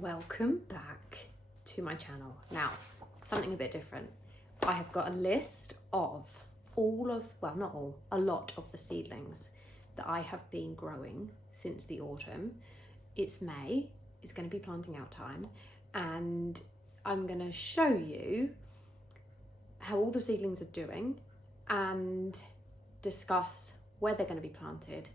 Welcome back to my channel. Now, something a bit different. I have got a list of a lot of the seedlings that I have been growing since the autumn. It's May, it's going to be planting out time, and I'm going to show you how all the seedlings are doing and discuss where they're going to be planted,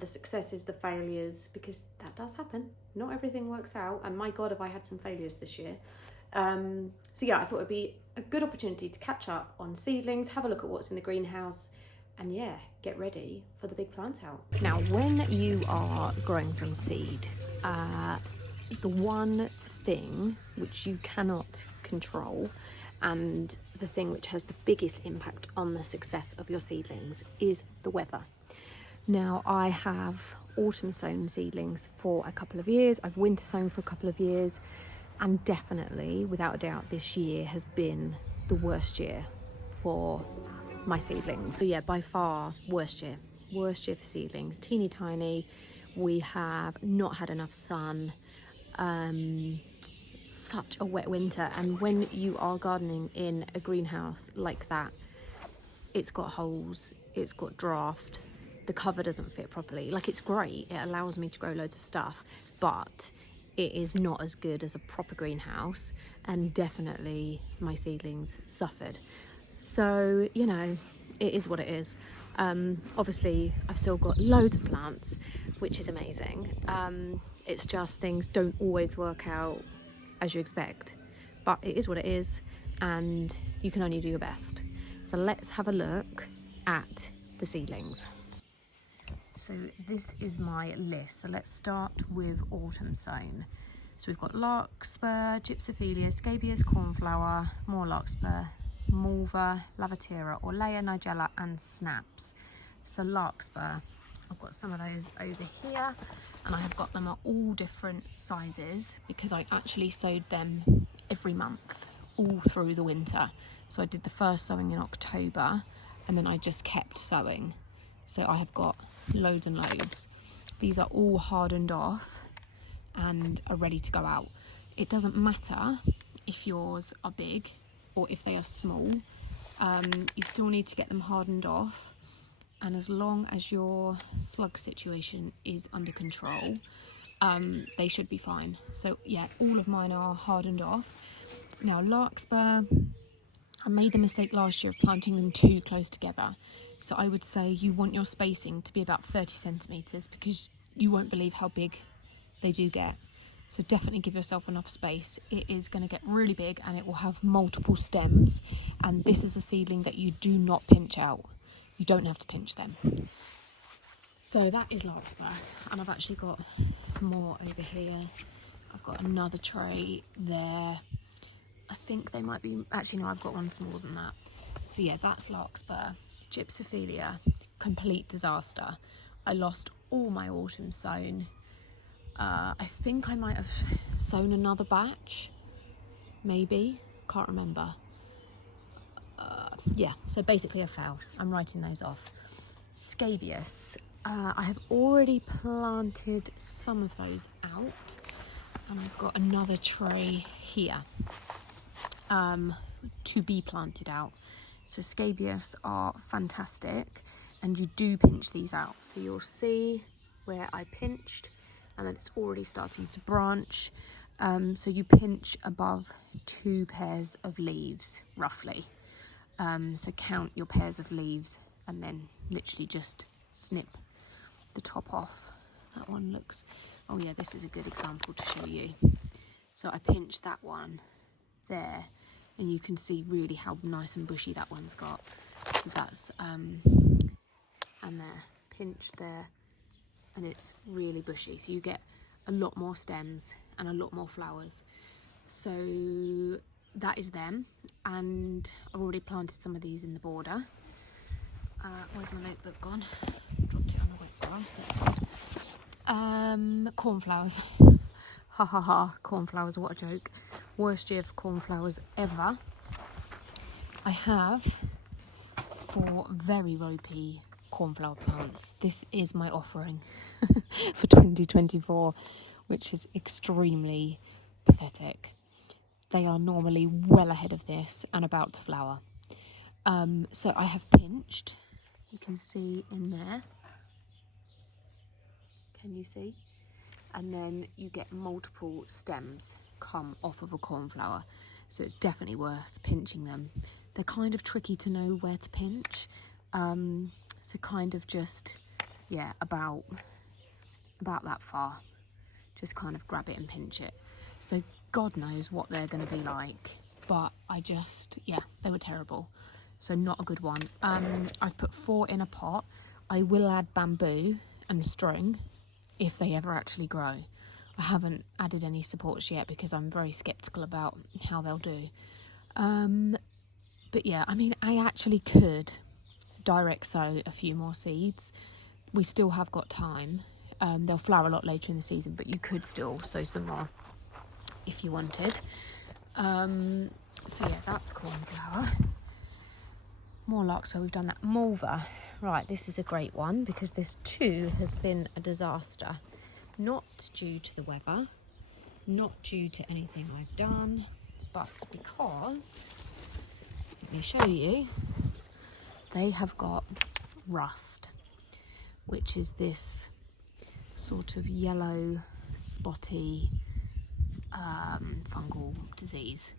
the successes, the failures, because that does happen. Not everything works out, and my God, have I had some failures this year. So yeah, I thought it'd be a good opportunity to catch up on seedlings, have a look at what's in the greenhouse, and yeah, get ready for the big plant out. Now, when you are growing from seed, the one thing which you cannot control, and the thing which has the biggest impact on the success of your seedlings, is the weather. Now, I have autumn sown seedlings for a couple of years, I've winter sown for a couple of years, and definitely, without a doubt, this year has been the worst year for my seedlings. So yeah, by far, worst year for seedlings. Teeny tiny, we have not had enough sun, such a wet winter, and when you are gardening in a greenhouse like that, it's got holes, it's got draft, the cover doesn't fit properly. Like, it's great, it allows me to grow loads of stuff, but it is not as good as a proper greenhouse, and definitely my seedlings suffered. So, you know, it is what it is. Obviously, I've still got loads of plants, which is amazing. It's just things don't always work out as you expect, but it is what it is, and you can only do your best. So let's have a look at the seedlings. So this is my list. So let's start with autumn sown. So we've got Larkspur, Gypsophilia, Scabious, Cornflower, more Larkspur, Malva, Lavatera, Orlaya, Nigella, and Snaps. So Larkspur, I've got some of those over here, and I have got them at all different sizes because I actually sowed them every month all through the winter. So I did the first sowing in October, and then I just kept sowing. So I have got loads and loads. These are all hardened off and are ready to go out. It doesn't matter if yours are big or if they are small, you still need to get them hardened off, and as long as your slug situation is under control, they should be fine. So yeah, all of mine are hardened off. Now, Larkspur, I made the mistake last year of planting them too close together. So I would say you want your spacing to be about 30 centimetres because you won't believe how big they do get. So definitely give yourself enough space. It is going to get really big and it will have multiple stems. And this is a seedling that you do not pinch out. You don't have to pinch them. So that is Larkspur. And I've actually got more over here. I've got another tray there. I think they might be, actually no, I've got one smaller than that. So yeah, that's Larkspur. Gypsophilia, complete disaster. I lost all my autumn sown. I think I might have sown another batch, maybe, can't remember. Yeah, so basically I failed. I'm writing those off. Scabious, I have already planted some of those out, and I've got another tray here to be planted out. So Scabious are fantastic, and you do pinch these out. So you'll see where I pinched, and then it's already starting to branch. So you pinch above 2 pairs of leaves, roughly. So count your pairs of leaves, and then literally just snip the top off. That one looks, oh yeah, this is a good example to show you. So I pinched that one there, and you can see really how nice and bushy that one's got. So that's, and there, pinched there, and it's really bushy. So you get a lot more stems and a lot more flowers. So that is them, and I've already planted some of these in the border. Where's my notebook gone? Dropped it on the wet grass, that's good. Cornflowers. Ha ha ha, cornflowers, what a joke. Worst year for cornflowers ever. I have 4 very ropey cornflower plants. This is my offering for 2024. which is extremely pathetic. They are normally well ahead of this and about to flower. So I have pinched, you can see in there. Can you see? And then you get multiple stems come off of a cornflower. So it's definitely worth pinching them. They're kind of tricky to know where to pinch. So kind of just, yeah, about that far. Just kind of grab it and pinch it. So God knows what they're going to be like. But yeah, they were terrible. So not a good one. I've put 4 in a pot. I will add bamboo and string if they ever actually grow. I haven't added any supports yet because I'm very sceptical about how they'll do. But yeah, I mean, I actually could direct sow a few more seeds. We still have got time. They'll flower a lot later in the season, but you could still sow some more if you wanted. So yeah, that's cornflower. More larkspur, we've done that. Malva, right, this is a great one because this too has been a disaster. Not due to the weather, not due to anything I've done, but because, let me show you, they have got rust, which is this sort of yellow, spotty fungal disease.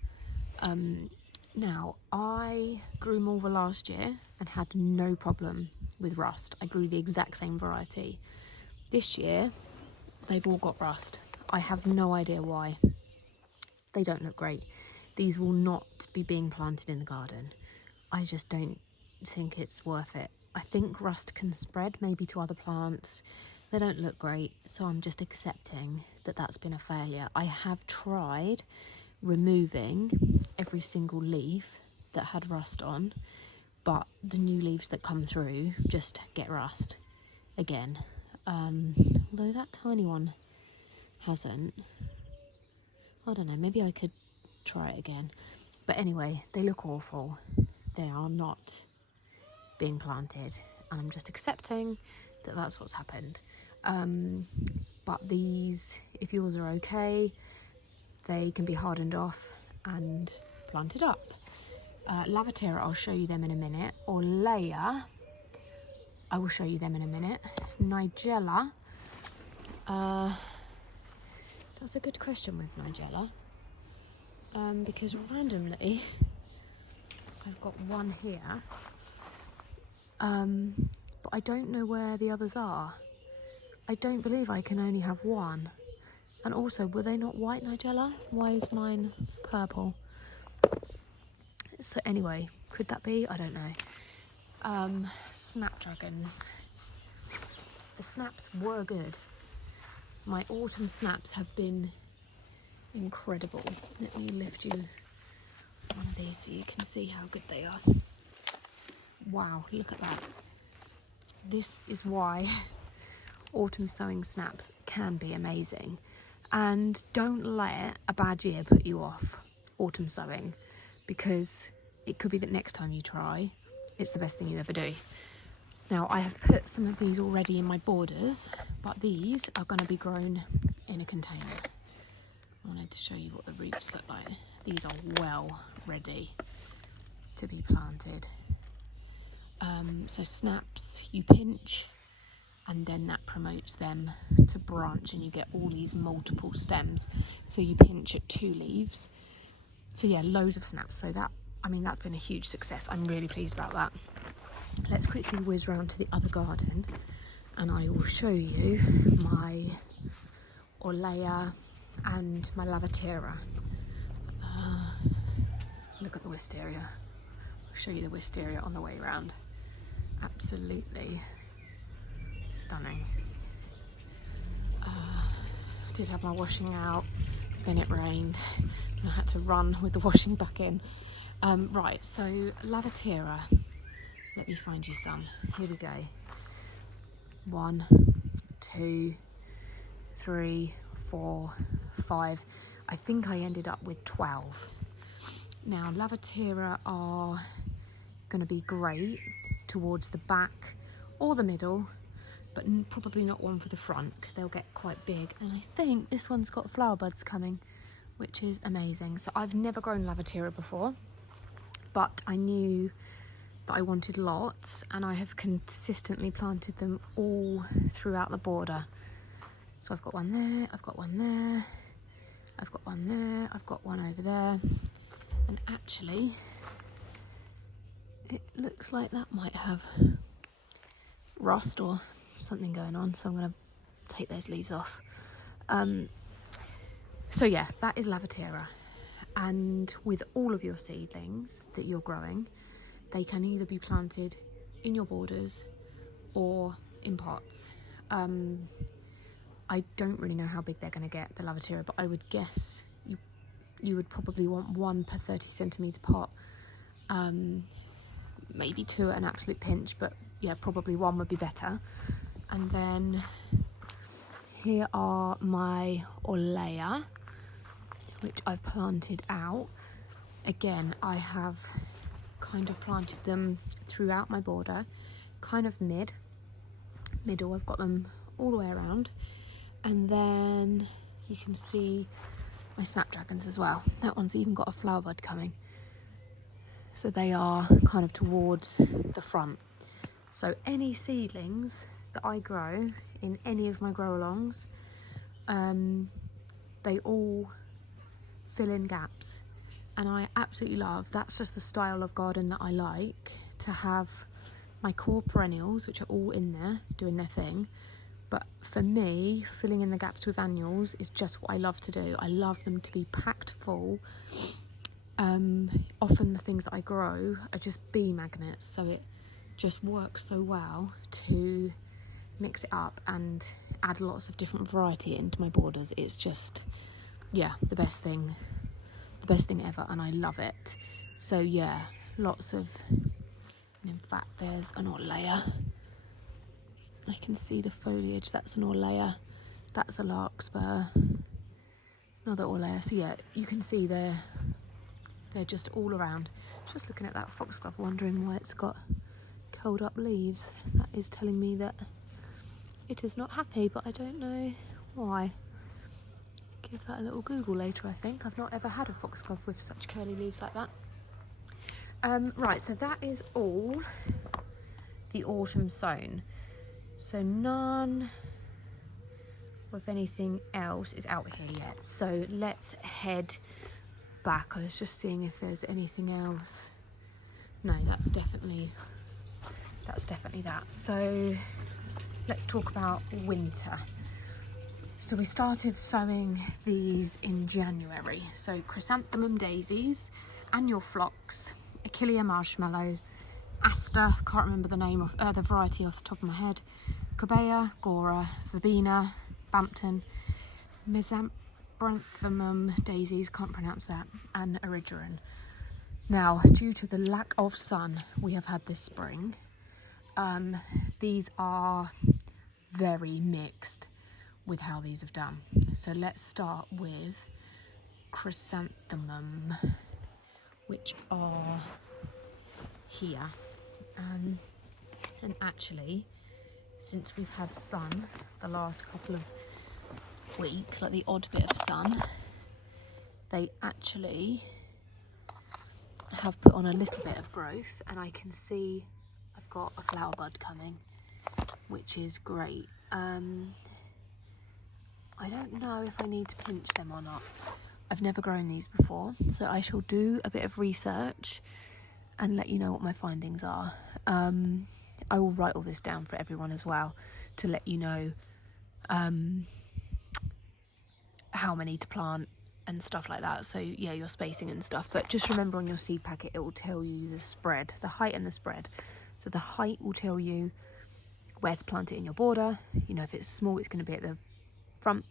Now, I grew Malva last year and had no problem with rust. I grew the exact same variety. This year, they've all got rust. I have no idea why. They don't look great. These will not be being planted in the garden. I just don't think it's worth it. I think rust can spread maybe to other plants. They don't look great, so I'm just accepting that that's been a failure. I have tried removing every single leaf that had rust on, but the new leaves that come through just get rust again. Although that tiny one hasn't. I don't know, maybe I could try it again. But anyway, they look awful. They are not being planted, and I'm just accepting that that's what's happened. But these, if yours are okay, they can be hardened off and planted up. Lavatera, I'll show you them in a minute. Orlaya, I will show you them in a minute. Nigella, that's a good question with Nigella, because randomly I've got one here, but I don't know where the others are. I don't believe I can only have one. And also, were they not white Nigella? Why is mine purple? So anyway, could that be? I don't know. Snapdragons. The snaps were good. My autumn snaps have been incredible. Let me lift you one of these so you can see how good they are. Wow, look at that. This is why autumn sowing snaps can be amazing. And don't let a bad year put you off autumn sowing, because it could be that next time you try, it's the best thing you ever do. Now, I have put some of these already in my borders, but these are going to be grown in a container. I wanted to show you what the roots look like. These are well ready to be planted. So snaps, you pinch, and then that promotes them to branch, and you get all these multiple stems. So you pinch at 2 leaves. So yeah, loads of snaps. So that, I mean, that's been a huge success. I'm really pleased about that. Let's quickly whiz round to the other garden, and I will show you my Orlaya and my Lavatera. Look at the wisteria. I'll show you the wisteria on the way round. Absolutely stunning. I did have my washing out, then it rained, and I had to run with the washing back in. Right, so Lavatera. Let me find you some. Here we go. 1, 2, 3, 4, 5. I think I ended up with 12. Now, Lavatera are going to be great towards the back or the middle, but probably not one for the front because they'll get quite big. And I think this one's got flower buds coming, which is amazing. So I've never grown Lavatera before, but I knew that I wanted lots, and I have consistently planted them all throughout the border. So I've got one there, I've got one there, I've got one there, I've got one over there, and actually it looks like that might have rust or something going on, so I'm going to take those leaves off. So yeah, that is Lavatera. And with all of your seedlings that you're growing, they can either be planted in your borders or in pots. I don't really know how big they're going to get, the Lavatera, but I would guess you would probably want 1 per 30 centimetre pot. Maybe 2 at an absolute pinch, but yeah, probably 1 would be better. And then here are my Orlaya, which I've planted out. Again, I have kind of planted them throughout my border, kind of middle. I've got them all the way around. And then you can see my Snapdragons as well. That one's even got a flower bud coming. So they are kind of towards the front. So any seedlings that I grow in any of my grow-alongs, they all fill in gaps. And I absolutely love, that's just the style of garden that I like, to have my core perennials, which are all in there doing their thing. But for me, filling in the gaps with annuals is just what I love to do. I love them to be packed full. Often the things that I grow are just bee magnets, so it just works so well to mix it up and add lots of different variety into my borders. It's just, yeah, the best thing ever, and I love it. So yeah, lots of, and in fact there's an Orlaya. I can see the foliage, that's an Orlaya, that's a Larkspur, another Orlaya. So yeah, you can see they're just all around. Just looking at that foxglove, wondering why it's got curled up leaves. That is telling me that it is not happy, but I don't know why. Give that a little Google later, I think. I've not ever had a foxglove with such curly leaves like that. Right, so that is all the autumn sown. So none of anything else is out here yet. So let's head back. I was just seeing if there's anything else. No, that's definitely that. So let's talk about winter. So we started sowing these in January. So Chrysanthemum daisies, annual Phlox, Achillea marshmallow, Aster, can't remember the name of the variety off the top of my head, Cobaea, Gaura, Verbena, Bampton, Mesembryanthemum daisies, can't pronounce that, and Erigeron. Now, due to the lack of sun we have had this spring, these are very mixed with how these have done. So let's start with Chrysanthemum, which are here. And actually, since we've had sun the last couple of weeks, like the odd bit of sun, they actually have put on a little bit of growth, and I can see I've got a flower bud coming, which is great. I don't know if I need to pinch them or not. I've never grown these before, so I shall do a bit of research and let you know what my findings are. I will write all this down for everyone as well to let you know how many to plant and stuff like that. So yeah, your spacing and stuff. But just remember, on your seed packet it will tell you the spread, the height and the spread. So the height will tell you where to plant it in your border. You know, if it's small, it's going to be at the front,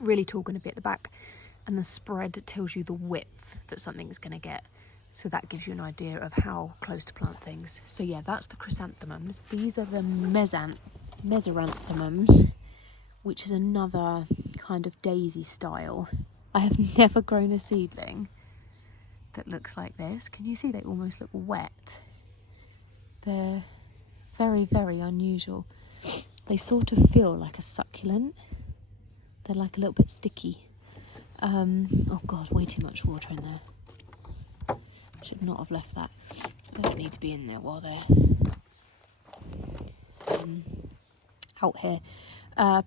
really tall, going to be at the back, and the spread tells you the width that something's going to get. So that gives you an idea of how close to plant things. So yeah, that's the chrysanthemums. These are the mesembryanthemums, which is another kind of daisy style. I have never grown a seedling that looks like this. Can you see they almost look wet? They're very, very unusual. They sort of feel like a succulent. They're like a little bit sticky. Oh God, way too much water in there. Should not have left that. They don't need to be in there while they're out here.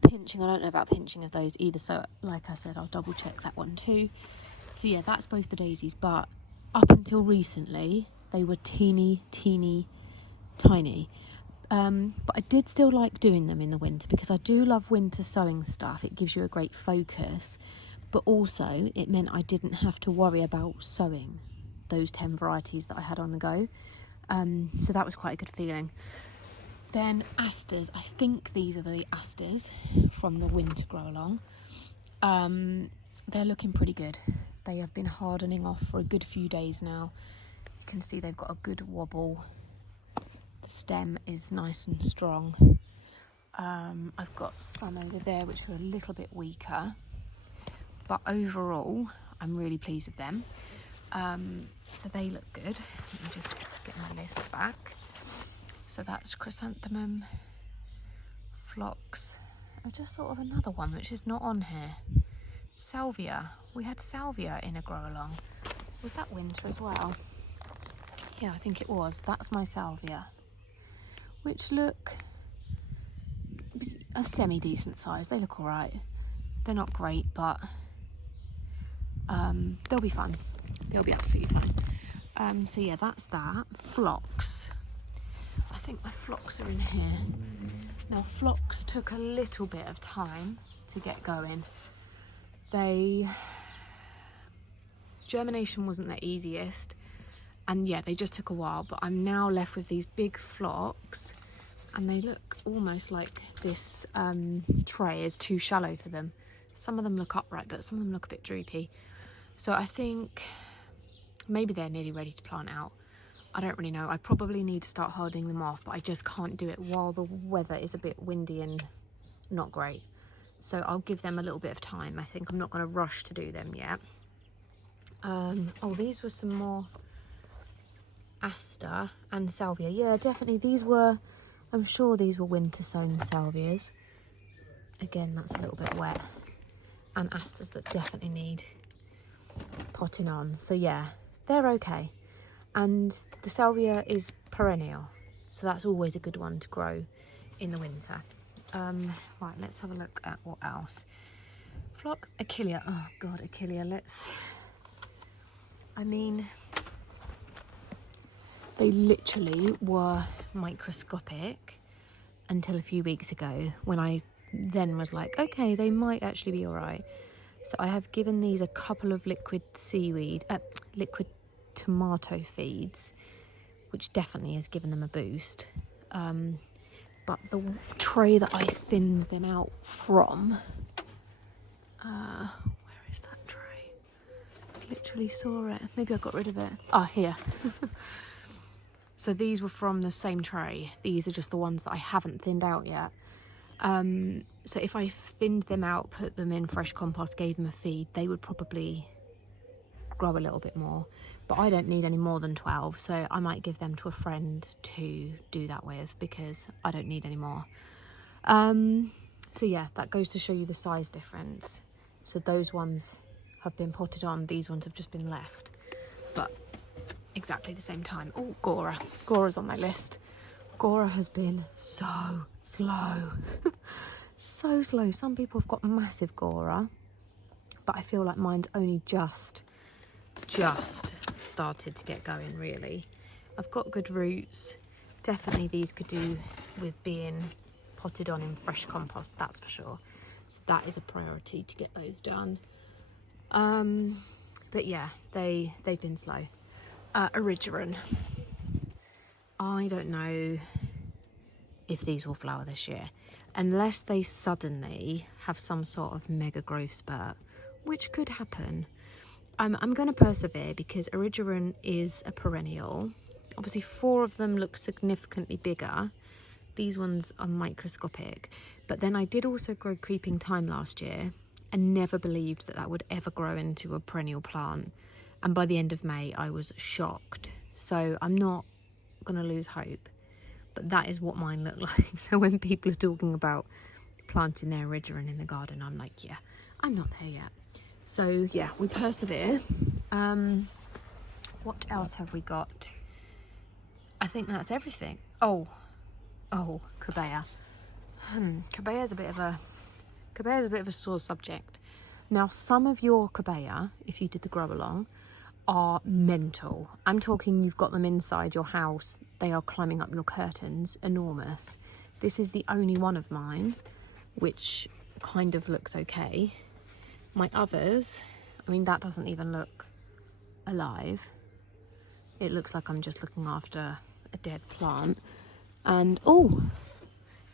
Pinching, I don't know about pinching of those either, so like I said, I'll double check that one too. So yeah, that's both the daisies, but up until recently they were teeny tiny. But I did still like doing them in the winter because I do love winter sowing stuff. It gives you a great focus, but also it meant I didn't have to worry about sowing those 10 varieties that I had on the go. So that was quite a good feeling. Then Asters, I think these are the Asters from the winter grow along. They're looking pretty good. They have been hardening off for a good few days now. You can see they've got a good wobble. The stem is nice and strong. I've got some over there which are a little bit weaker, but overall I'm really pleased with them. So they look good. Let me just get my list back. So that's Chrysanthemum, Phlox. I just thought of another one which is not on here. Salvia. We had Salvia in a grow along. Was that winter as well? Yeah, I think it was. That's my Salvia, which look a semi-decent size. They look all right. They're not great, but they'll be fun. They'll be absolutely fun. So yeah, that's that. Phlox. I think my Phlox are in here. Now, Phlox took a little bit of time to get going. Germination wasn't the easiest. And yeah, they just took a while, but I'm now left with these big Phlox, and they look almost like this tray is too shallow for them. Some of them look upright, but some of them look a bit droopy. So I think maybe they're nearly ready to plant out. I don't really know. I probably need to start hardening them off, but I just can't do it while the weather is a bit windy and not great. So I'll give them a little bit of time. I think I'm not going to rush to do them yet. Oh, these were some more Aster and Salvia. Yeah, definitely these were, I'm sure these were winter sown Salvias. Again, that's a little bit wet. And Asters that definitely need potting on. So yeah, they're okay. And the Salvia is perennial, so that's always a good one to grow in the winter. Right, let's have a look at what else. Phlox, Achillea. Oh God, Achillea. I mean, they literally were microscopic until a few weeks ago, when I then was like, okay, they might actually be all right. So I have given these a couple of liquid tomato feeds, which definitely has given them a boost. But the tray that I thinned them out from, where is that tray? I literally saw it. Maybe I got rid of it. Ah, here. So these were from the same tray. These are just the ones that I haven't thinned out yet. So if I thinned them out, put them in fresh compost, gave them a feed, they would probably grow a little bit more. But I don't need any more than 12, so I might give them to a friend to do that with, because I don't need any more. So yeah, that goes to show you the size difference. So those ones have been potted on, these ones have just been left, but exactly the same time. Oh, Gaura. Gaura's on my list. Gaura has been so slow. So slow. Some people have got massive Gaura, but I feel like mine's only just started to get going, really. I've got good roots. Definitely these could do with being potted on in fresh compost, that's for sure. So that is a priority to get those done. But yeah, they've been slow. Erigeron. I don't know if these will flower this year, unless they suddenly have some sort of mega growth spurt, which could happen. I'm going to persevere because Erigeron is a perennial. Obviously 4 of them look significantly bigger. These ones are microscopic. But then I did also grow creeping thyme last year and never believed that that would ever grow into a perennial plant. And by the end of May, I was shocked. So I'm not going to lose hope. but that is what mine look like. So when people are talking about planting their Erigeron in the garden, I'm like, yeah, I'm not there yet. So yeah, we persevere. What else have we got? I think that's everything. Oh, Cobaea. Cobaea's a bit of a sore subject. Now, some of your Cobaea, if you did the grow along, are mental. I'm talking you've got them inside your house. They are climbing up your curtains, enormous. This is the only one of mine, which kind of looks okay. My others, I mean, that doesn't even look alive. It looks like I'm just looking after a dead plant. And oh,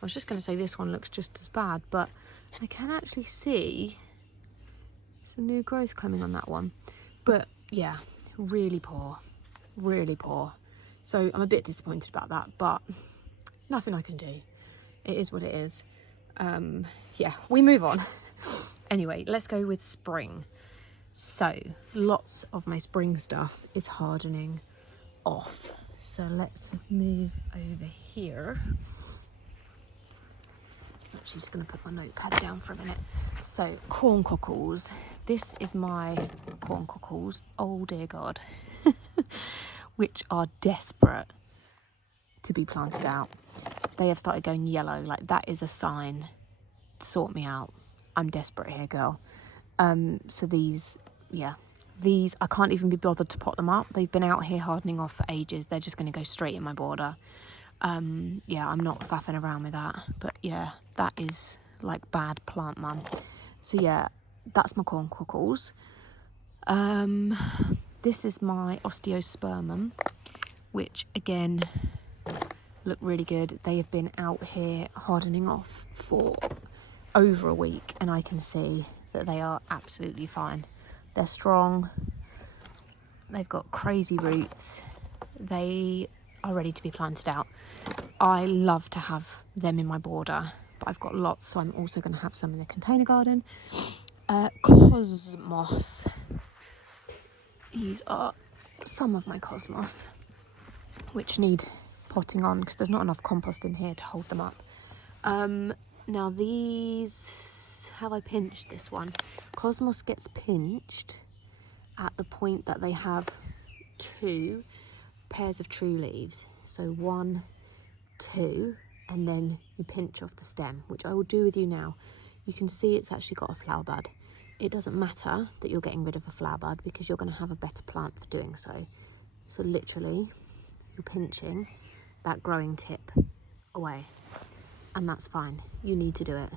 I was just going to say this one looks just as bad, but I can actually see some new growth coming on that one. But yeah, really poor, really poor. So I'm a bit disappointed about that, but nothing I can do. It is what it is. Yeah, we move on. Anyway, let's go with spring. So lots of my spring stuff is hardening off. So let's move over here. Actually, just going to put my notepad down for a minute. So corncockles. This is my corncockles. Oh dear God. Which are desperate to be planted out. They have started going yellow. Like, that is a sign. Sort me out. I'm desperate here, girl. So these, yeah, these, I can't even be bothered to pot them up. They've been out here hardening off for ages. They're just going to go straight in my border. Yeah, I'm not faffing around with that. But yeah, that is like bad plant mum. So yeah, that's my corncockles. This is my Osteospermum, which again look really good. They have been out here hardening off for over a week, and I can see that they are absolutely fine. They're strong. They've got crazy roots. They are ready to be planted out. I love to have them in my border, but I've got lots, so I'm also going to have some in the container garden. Cosmos. These are some of my cosmos, which need potting on because there's not enough compost in here to hold them up. Now these, have I pinched this one? Cosmos gets pinched at the point that they have 2 pairs of true leaves. So 1, 2, and then you pinch off the stem, which I will do with you now. You can see it's actually got a flower bud. It doesn't matter that you're getting rid of a flower bud because you're going to have a better plant for doing so. So literally, you're pinching that growing tip away. And that's fine. You need to do it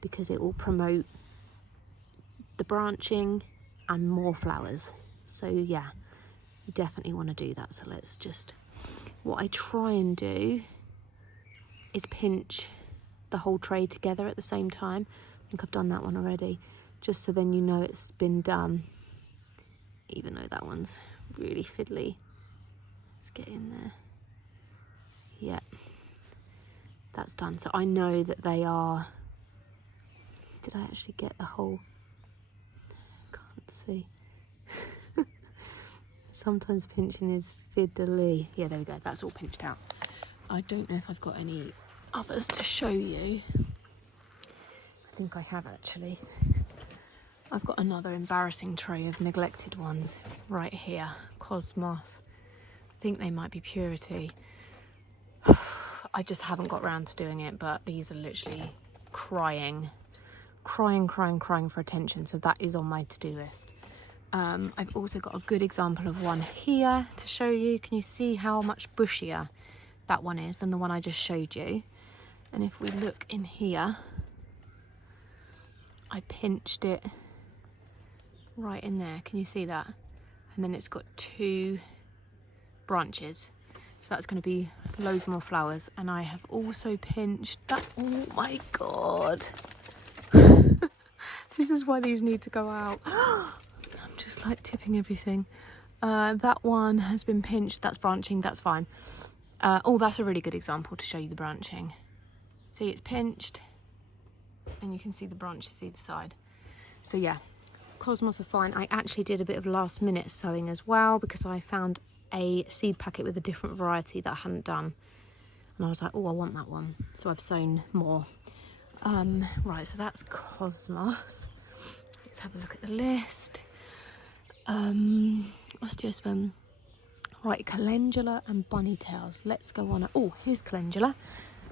because it will promote the branching and more flowers. So yeah, you definitely want to do that. So let's just, what I try and do is pinch the whole tray together at the same time. I think I've done that one already, just so then you know it's been done, even though that one's really fiddly. Let's get in there. Yeah, that's done. So I know that they are, did I actually get the whole, can't see. Sometimes pinching is fiddly. Yeah, there we go, that's all pinched out. I don't know if I've got any others to show you. I think I have actually. I've got another embarrassing tray of neglected ones right here. Cosmos. I think they might be Purity. I just haven't got round to doing it, but these are literally crying for attention. So that is on my to-do list. I've also got a good example of one here to show you. Can you see how much bushier that one is than the one I just showed you? And if we look in here, I pinched it right in there. Can you see that? And then it's got 2 branches. So that's going to be loads more flowers. And I have also pinched that. Oh my God. This is why these need to go out. I'm just like tipping everything. That one has been pinched. That's branching. That's fine. Oh, that's a really good example to show you the branching. See, it's pinched. And you can see the branches either side. So yeah, Cosmos are fine. I actually did a bit of last minute sowing as well because I found a seed packet with a different variety that I hadn't done. and I was like, oh, I want that one. So I've sown more. Right, so that's Cosmos. Let's have a look at the list. Osteospermum. Right, Calendula and Bunnytails. Let's go on. Oh, here's Calendula.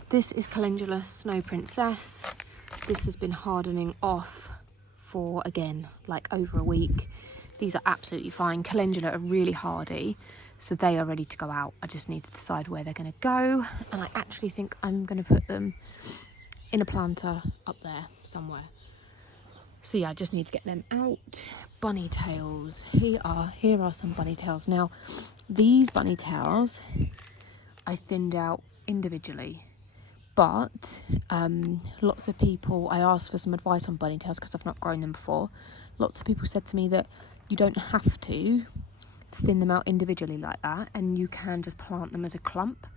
This is Calendula Snow Princess. This has been hardening off for, again, like over a week. These are absolutely fine. Calendula are really hardy, so they are ready to go out. I just need to decide where they're going to go, and I actually think I'm going to put them in a planter up there somewhere. So yeah, I just need to get them out. Bunnytails. Here are some bunnytails. Now, these bunnytails I thinned out individually, but lots of people, I asked for some advice on bunnytails because I've not grown them before. Lots of people said to me that you don't have to thin them out individually like that, and you can just plant them as a clump.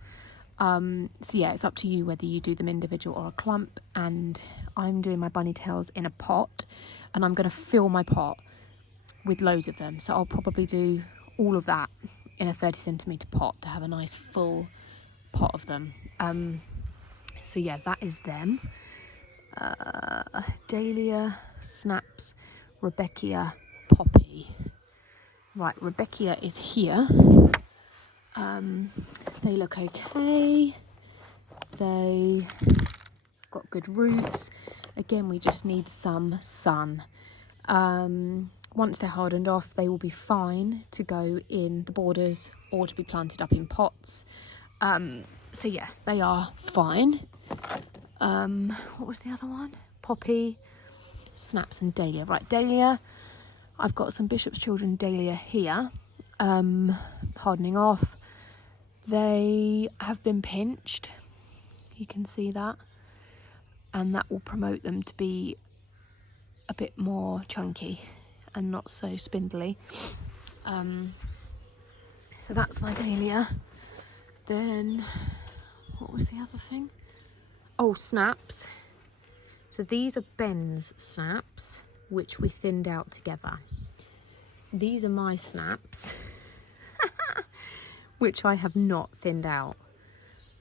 So yeah, it's up to you whether you do them individual or a clump, and I'm doing my bunnytails in a pot, and I'm going to fill my pot with loads of them. So I'll probably do all of that in a 30 centimetre pot to have a nice full pot of them. So yeah, that is them. Dahlia, Snaps, Rudbeckia, Poppy. Right, Rudbeckia is here. They look okay. They got good roots. Again, we just need some sun. Once they're hardened off, they will be fine to go in the borders or to be planted up in pots. So yeah, they are fine. What was the other one? Poppy, Snaps and Dahlia. Right, Dahlia, I've got some Bishop's Children Dahlia here, hardening off. They have been pinched, you can see that, and that will promote them to be a bit more chunky and not so spindly. So that's my Dahlia. Then, what was the other thing? Oh, Snaps. So these are Ben's Snaps, which we thinned out together. These are my Snaps, which I have not thinned out.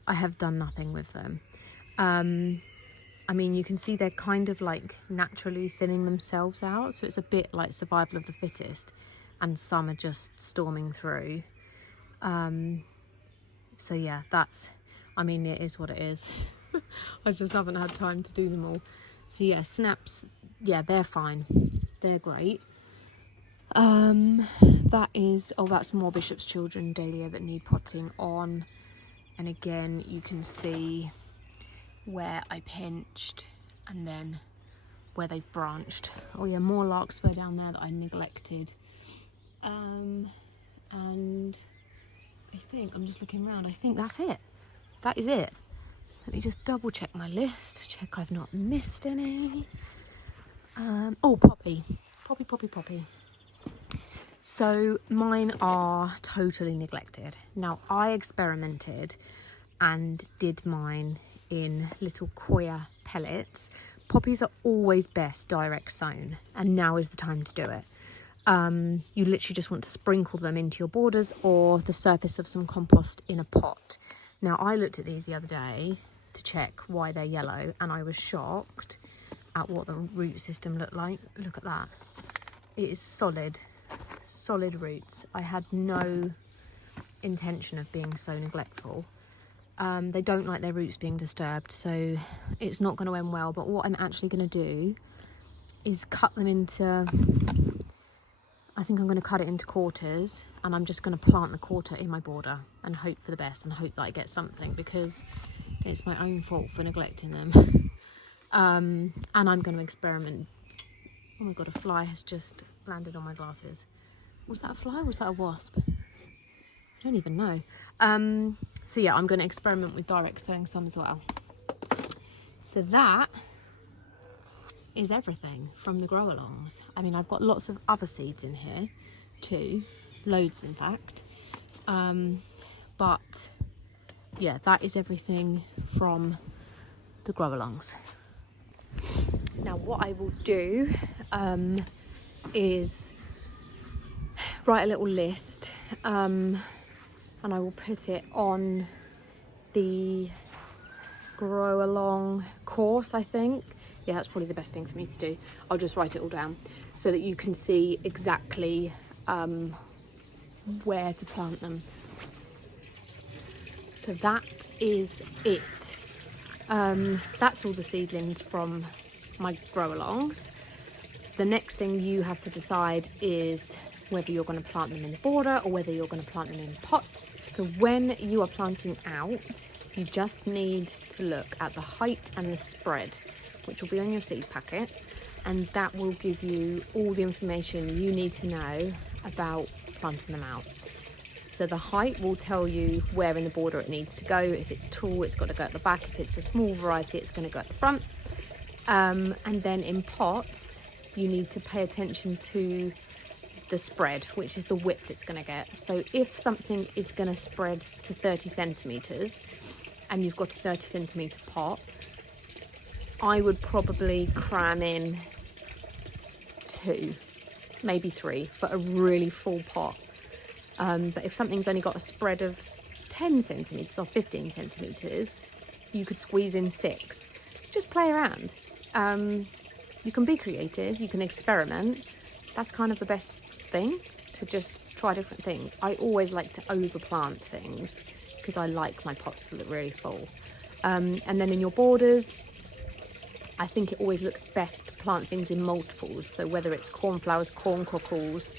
I have done nothing with them. I mean, you can see they're kind of like naturally thinning themselves out, so it's a bit like survival of the fittest, and some are just storming through. So yeah, I mean, it is what it is. I just haven't had time to do them all. So yeah, Snaps, yeah, they're fine. They're great. That's more Bishop's Children Dahlia that need potting on. And again, you can see where I pinched and then where they've branched. Oh yeah, more Larkspur down there that I neglected. And I think, I'm just looking around, I think that's it. That is it. Let me just double check my list, check I've not missed any. Oh, Poppy. Poppy. So mine are totally neglected. Now, I experimented and did mine in little coir pellets. Poppies are always best direct sown, and now is the time to do it. You literally just want to sprinkle them into your borders or the surface of some compost in a pot. Now, I looked at these the other day to check why they're yellow, and I was shocked at what the root system looked like. Look at that. It is solid roots. I had no intention of being so neglectful. They don't like their roots being disturbed, so it's not going to end well. But what I'm actually going to do is cut them into, I think I'm going to cut it into quarters, and I'm just going to plant the quarter in my border and hope for the best and hope that I get something, because it's my own fault for neglecting them. And I'm going to experiment. Oh my god, a fly has just landed on my glasses. Was that a fly or was that a wasp? I don't even know. So yeah, I'm going to experiment with direct sowing some as well. So that is everything from the grow-alongs. I mean, I've got lots of other seeds in here too, loads in fact. But yeah, that is everything from the grow-alongs. Now what I will do is write a little list, and I will put it on the grow along course, I think. Yeah, that's probably the best thing for me to do. I'll just write it all down so that you can see exactly where to plant them. So that is it. That's all the seedlings from my grow alongs. The next thing you have to decide is whether you're going to plant them in the border or whether you're going to plant them in pots. So when you are planting out, you just need to look at the height and the spread, which will be on your seed packet, and that will give you all the information you need to know about planting them out. So the height will tell you where in the border it needs to go. If it's tall, it's got to go at the back. If it's a small variety, it's going to go at the front. And then in pots, you need to pay attention to the spread, which is the width it's going to get. So if something is going to spread to 30 centimetres and you've got a 30 centimetre pot, I would probably cram in 2, maybe 3 for a really full pot. But if something's only got a spread of 10 centimetres or 15 centimetres, you could squeeze in 6. Just play around. You can be creative, you can experiment. That's kind of the best thing, to just try different things. I always like to overplant things because I like my pots to look really full. And then in your borders, I think it always looks best to plant things in multiples. So whether it's cornflowers, corncockles,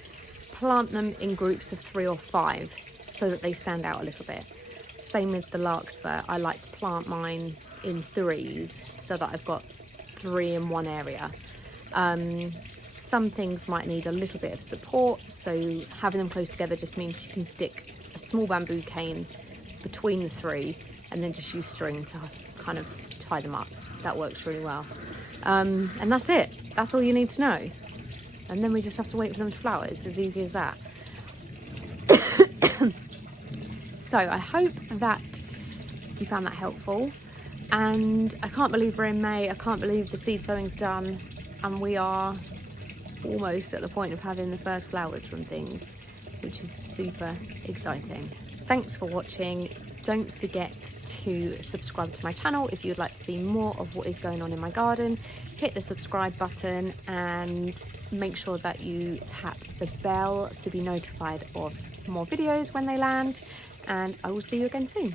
plant them in groups of 3 or 5 so that they stand out a little bit. Same with the larkspur. I like to plant mine in 3s so that I've got 3 in one area. Some things might need a little bit of support, so having them close together just means you can stick a small bamboo cane between the 3 and then just use string to kind of tie them up. That works really well. And that's it. That's all you need to know. And then we just have to wait for them to flower. It's as easy as that. So I hope that you found that helpful. And I can't believe we're in May. I can't believe the seed sowing's done. And we are almost at the point of having the first flowers from things, which is super exciting. Thanks for watching. Don't forget to subscribe to my channel if you'd like to see more of what is going on in my garden. Hit the subscribe button and make sure that you tap the bell to be notified of more videos when they land. And I will see you again soon.